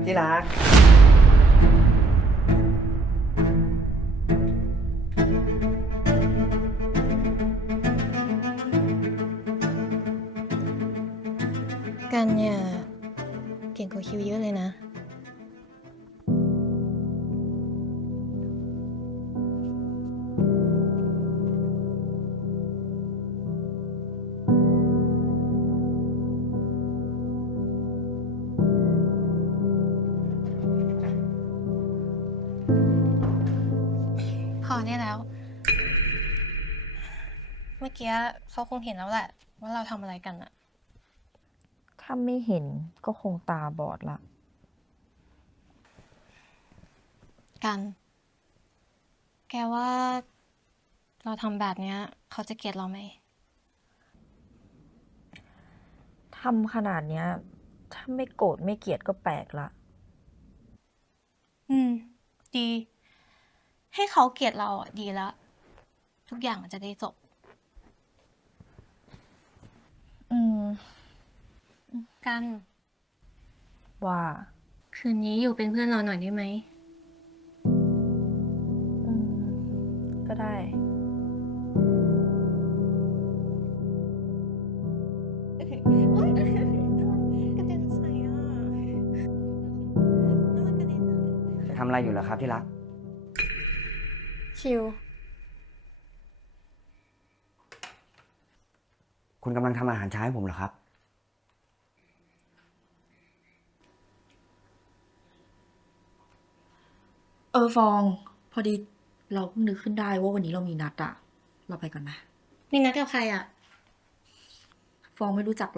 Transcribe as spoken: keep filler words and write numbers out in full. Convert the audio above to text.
ที่รักกันเนี่ยเก่งกว่าคิวเยอะเลยนะ พอได้แล้ว เมื่อกี้เขาคงเห็นแล้วแหละ ว่าเราทำอะไรกันอะถ้าไม่เห็นก็คงตาบอดละกัน แกว่าเราทำแบบเนี้ยเขาจะเกลียดเราไหมทำขนาดเนี้ย ถ้าไม่โกรธไม่เกลียดก็แปลกละอืม ดี ให้เขาเกลียดเราอ่ะ ดีแล้ว ทุกอย่างมันจะได้จบอืมกันว่าคืนนี้อยู่เป็นเพื่อนเราหน่อยได้ไหมอืม ก็ได้กระเด็นใส่อ่ะน้ำมันกระเด็นอ่ะทำอะไรอยู่เหรอครับที่รักคิวคุณกำลังทำอาหารเช้าให้ผมเหรอครับเออฟอง พอดีเราเพิ่งนึกขึ้นได้ว่าวันนี้เรามีนัดอะเราไปก่อนนะมีนัดกับใครอ่ะฟองไม่รู้จัก